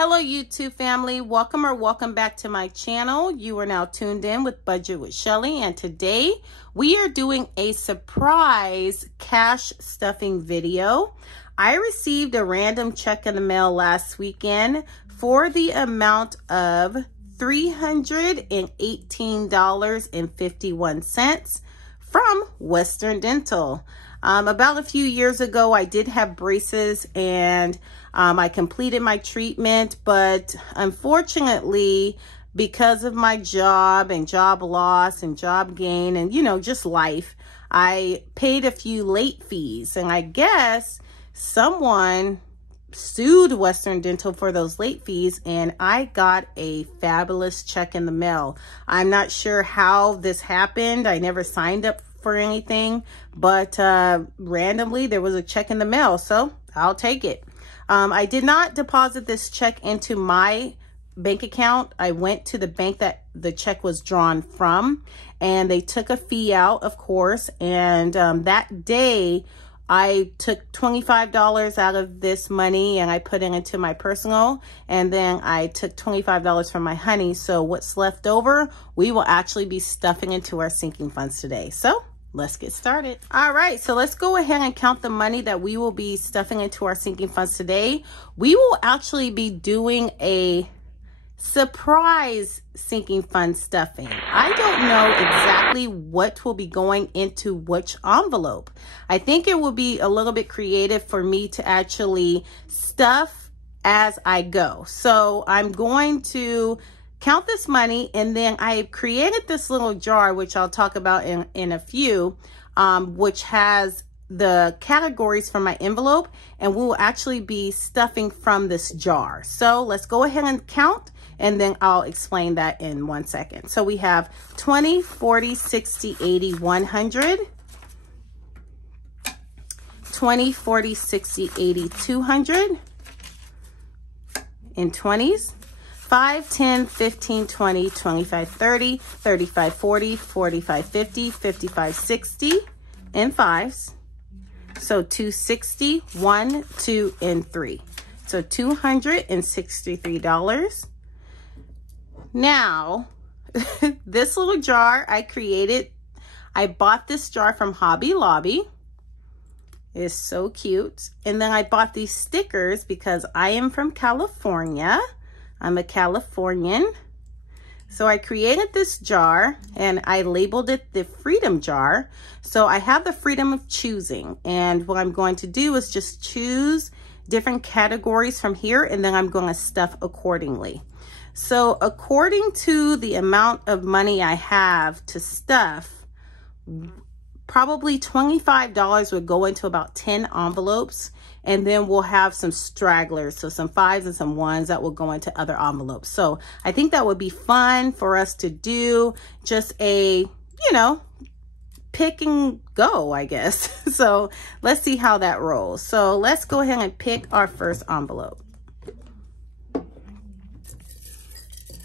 Hello YouTube family, welcome back to my channel. You are now tuned in with Budget with Shelly, and today we are doing a surprise cash stuffing video. I received a random check in the mail last weekend for the amount of $318.51 from Western Dental. About a few years ago, I did have braces and I completed my treatment, but unfortunately, because of my job and job loss and job gain and, you know, just life, I paid a few late fees. And I guess someone sued Western Dental for those late fees, and I got a fabulous check in the mail. I'm not sure how this happened. I never signed up for anything, but randomly there was a check in the mail, so I'll take it. I did not deposit this check into my bank account. I went to the bank that the check was drawn from, and they took a fee out, of course, and that day I took $25 out of this money and I put it into my personal, and then I took $25 from my honey. So what's left over, we will actually be stuffing into our sinking funds today. So let's get started. All right, so let's go ahead and count the money that we will be stuffing into our sinking funds today. We will actually be doing a surprise sinking fund stuffing. I don't know exactly what will be going into which envelope. I think it will be a little bit creative for me to actually stuff as I go. So I'm going to count this money, and then I created this little jar, which I'll talk about in a few, which has the categories for my envelope, and we will actually be stuffing from this jar. So let's go ahead and count, and then I'll explain that in 1 second. So we have 20, 40, 60, 80, 100, 20, 40, 60, 80, 200 in 20s. 5, 10, 15, 20, 25, 30, 35, 40, 45, 50, 55, 60 in 5s. So 260, 1, 2, and 3. So $263. Now, this little jar I created, I bought this jar from Hobby Lobby. It's so cute. And then I bought these stickers because I am from California. I'm a Californian. So I created this jar and I labeled it the Freedom Jar. So I have the freedom of choosing. And what I'm going to do is just choose different categories from here, and then I'm going to stuff accordingly. So according to the amount of money I have to stuff, probably $25 would go into about 10 envelopes. And then we'll have some stragglers, so some 5s and some 1s that will go into other envelopes. So I think that would be fun for us to do, just a, you know, pick and go, I guess. So let's see how that rolls. So let's go ahead and pick our first envelope.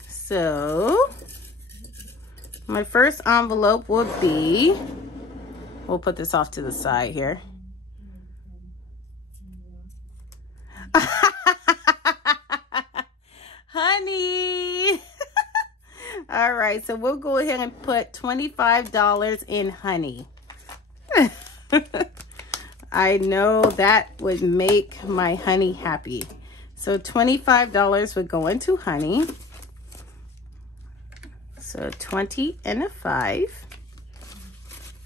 So my first envelope will be, we'll put this off to the side here. Honey. All right, so we'll go ahead and put $25 in honey. I know that would make my honey happy. So $25 would go into honey. So 20 and a 5.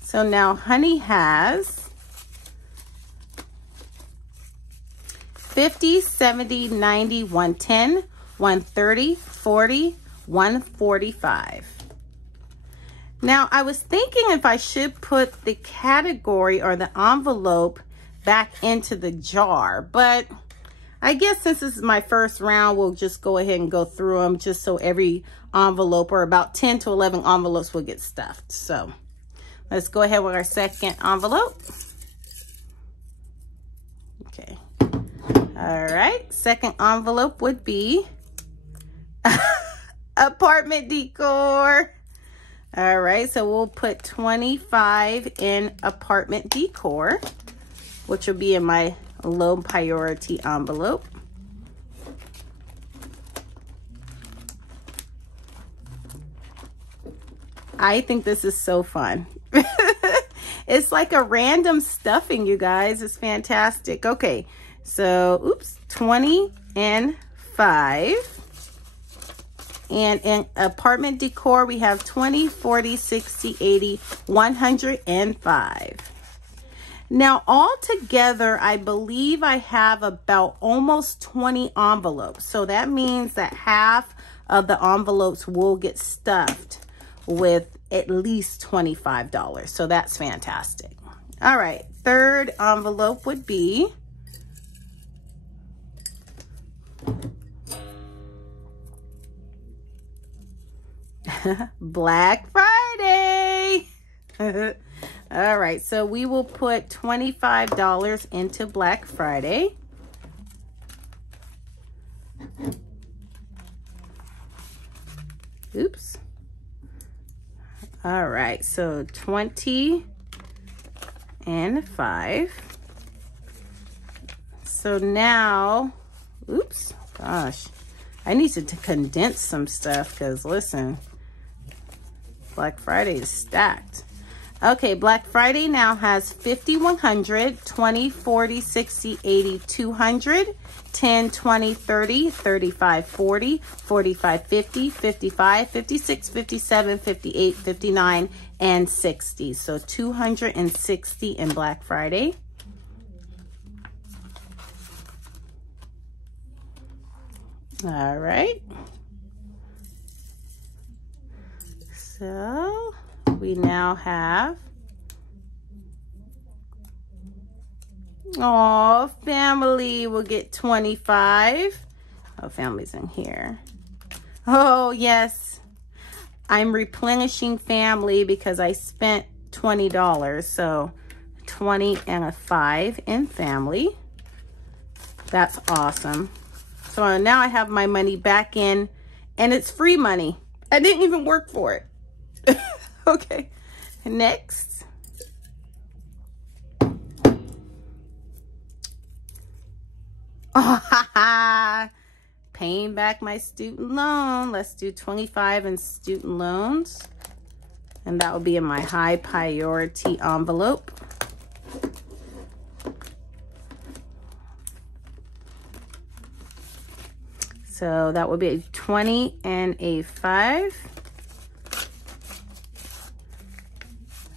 So now honey has 50, 70, 90, 110, 130, 40, 145. Now, I was thinking if I should put the category or the envelope back into the jar, but I guess since this is my first round, we'll just go ahead and go through them just so every envelope, or about 10 to 11 envelopes, will get stuffed. So let's go ahead with our second envelope. Okay. All right, second envelope would be apartment decor. All right, so we'll put 25 in apartment decor, which will be in my low priority envelope. I think this is so fun. It's like a random stuffing, you guys. It's fantastic. Okay, so, oops, 20 and 5. And in apartment decor, we have 20, 40, 60, 80, 105. Now, all together, I believe I have about almost 20 envelopes. So that means that half of the envelopes will get stuffed with at least $25. So that's fantastic. All right, third envelope would be Black Friday. All right, so we will put $25 into Black Friday. Oops. All right, so 20 and 5. So now, oops, gosh, I need to condense some stuff because listen, Black Friday is stacked. Okay, Black Friday now has 50, 100, 20, 40, 60, 80, 200, 10, 20, 30, 35, 40, 45, 50, 55, 56, 57, 58, 59, and 60. So 260 in Black Friday. All right. So we now have, oh, family will get 25. Oh, family's in here. Oh, yes. I'm replenishing family because I spent $20. So 20 and a 5 in family. That's awesome. So now I have my money back in and it's free money. I didn't even work for it. Okay, next. Oh, paying back my student loan. Let's do 25 in student loans. And that will be in my high priority envelope. So that would be a 20 and a 5.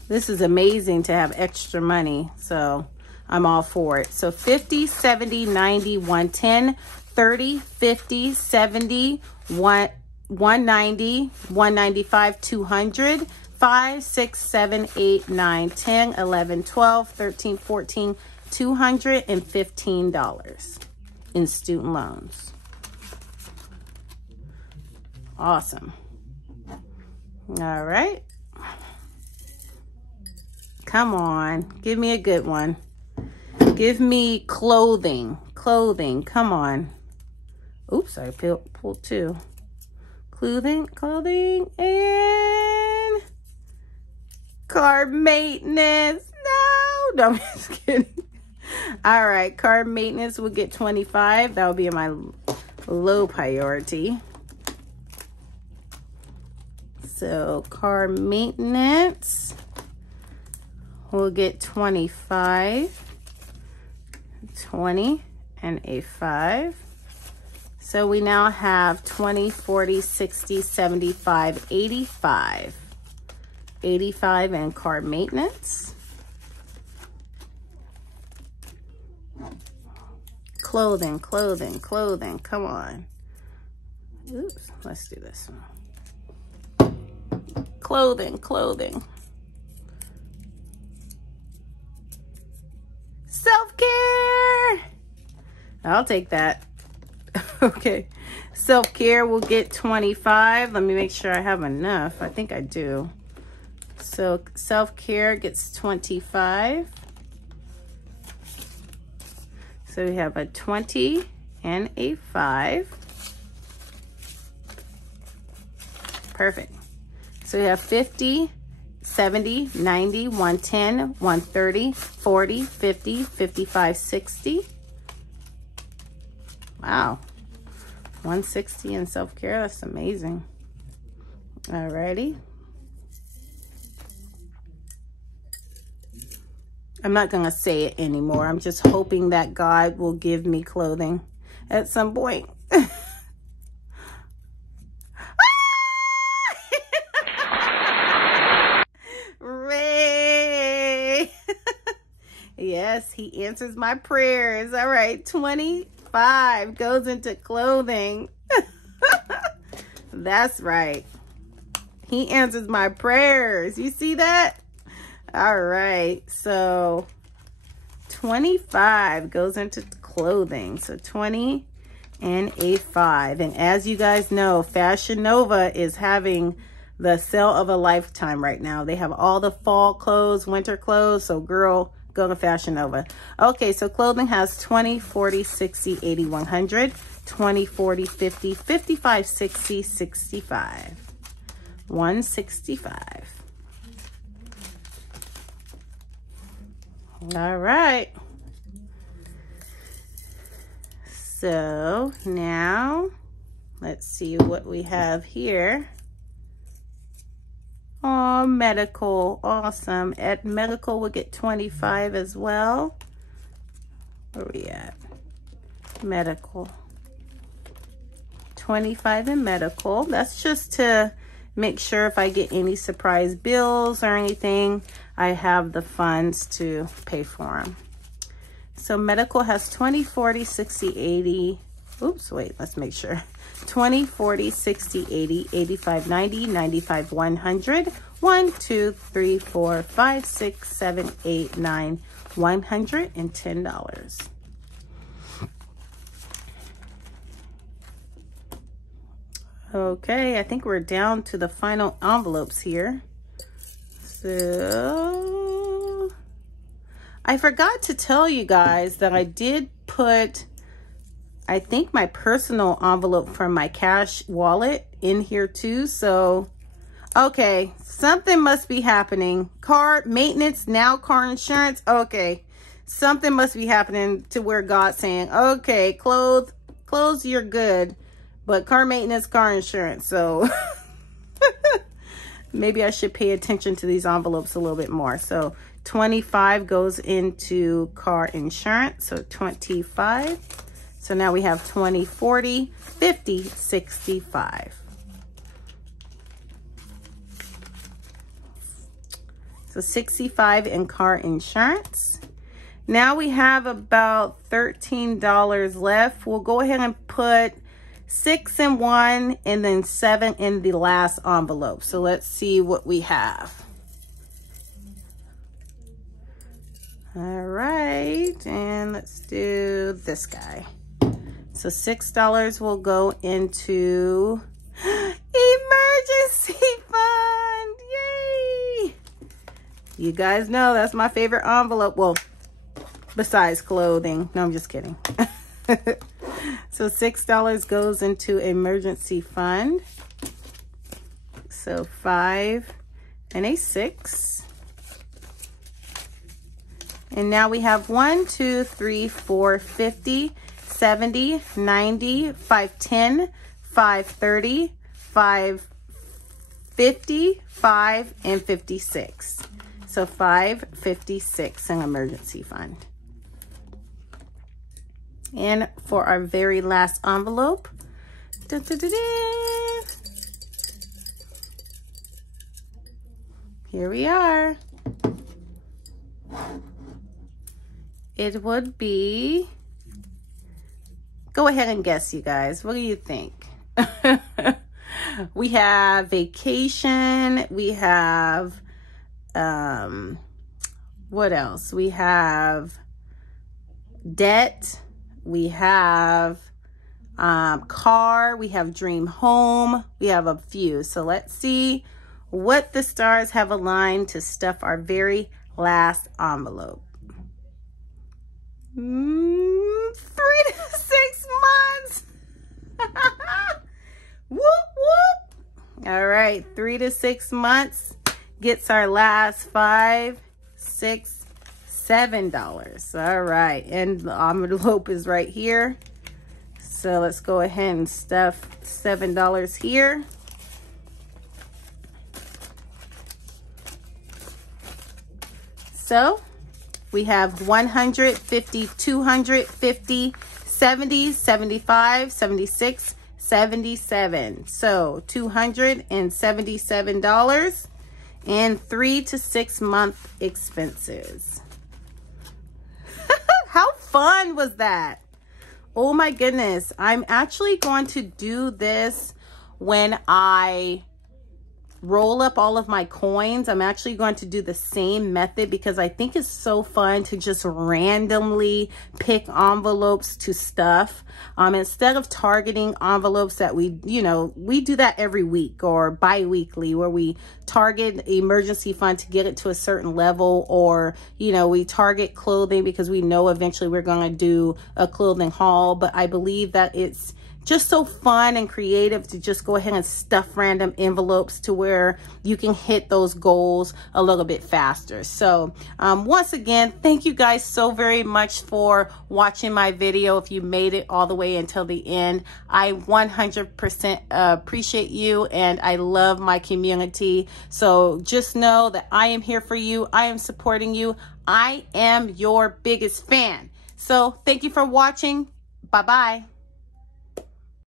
This is amazing to have extra money, so I'm all for it. So 50, 70, 90, 110, 30, 50, 70, 190, 195, 200, 5, 6, 7, 8, 9, 10, 11, 12, 13, 14, $215 in student loans. Awesome. All right. Come on, give me a good one. Give me clothing. Clothing, come on. Oops, I pulled 2. Clothing, and car maintenance. No, I'm just kidding. All right, car maintenance will get 25. That will be my low priority. So car maintenance, we'll get 25, 20, and a 5. So we now have 20, 40, 60, 75, 85. 85 in car maintenance. Clothing, come on. Oops, let's do this one. Clothing. Self-care. I'll take that. Okay. Self-care will get 25. Let me make sure I have enough. I think I do. So self-care gets 25. So we have a 20 and a 5. Perfect. So we have 50, 70, 90, 110, 130, 40, 50, 55, 60. Wow. 160 in self-care. That's amazing. Alrighty. I'm not going to say it anymore. I'm just hoping that God will give me clothing at some point. Ray. Yes, he answers my prayers. All right, 25 goes into clothing. That's right. He answers my prayers. You see that? All right, so 25 goes into clothing. So 20 and a 5. And as you guys know, Fashion Nova is having the sale of a lifetime right now. They have all the fall clothes, winter clothes. So girl, go to Fashion Nova. Okay, so clothing has 20, 40, 60, 80, 100, 20, 40, 50, 55, 60, 65. 165. All right. So now let's see what we have here. Oh, medical. Awesome. At medical, we'll get 25 as well. Where are we at? Medical. 25 in medical. That's just to make sure if I get any surprise bills or anything, I have the funds to pay for them. So medical has 20, 40, 60, 80. Oops, wait, let's make sure. 20, 40, 60, 80, 85, 90, 95, 100, 1, 2, 3, 4, 5, 6, 7, 8, 9, $110. Okay, I think we're down to the final envelopes here. So I forgot to tell you guys that I did put, I think, my personal envelope from my cash wallet in here too. So, okay, something must be happening. Car maintenance, now car insurance. Okay, something must be happening to where God's saying, okay, clothes, you're good, but car maintenance, car insurance. So maybe I should pay attention to these envelopes a little bit more. So 25 goes into car insurance. So 25. So now we have 20, 40, 50, 65. So 65 in car insurance. Now we have about $13 left. We'll go ahead and put 6 in one and then 7 in the last envelope. So let's see what we have. All right, and let's do this guy. So $6 will go into emergency fund. Yay! You guys know that's my favorite envelope. Well, besides clothing. No, I'm just kidding. So $6 goes into emergency fund. So 5 and a 6. And now we have 1, 2, 3, 4, 50, 70, 90, 510, 530, 550, 5, and 56. So 556 in emergency fund. And for our very last envelope, here we are. It would be, go ahead and guess, you guys. What do you think? We have vacation. We have, what else? We have debt. We have car. We have dream home. We have a few. So let's see what the stars have aligned to stuff our very last envelope. 3 to 6 months. Whoop, whoop. All right, 3 to 6 months gets our last $5, $6, $7. All right, and the envelope is right here. So let's go ahead and stuff $7 here. So We have 100, 50, 200, 50, 70, 75, 76, 77. So $277 and 3 to 6 month expenses. How fun was that? Oh my goodness. I'm actually going to do this when I roll up all of my coins. I'm actually going to do the same method because I think it's so fun to just randomly pick envelopes to stuff. Instead of targeting envelopes that we do that every week or bi-weekly, where we target emergency fund to get it to a certain level, or we target clothing because we know eventually we're going to do a clothing haul. But I believe that it's just so fun and creative to just go ahead and stuff random envelopes to where you can hit those goals a little bit faster. So once again, thank you guys so very much for watching my video. If you made it all the way until the end, I 100% appreciate you, and I love my community. So just know that I am here for you. I am supporting you. I am your biggest fan. So thank you for watching. Bye-bye.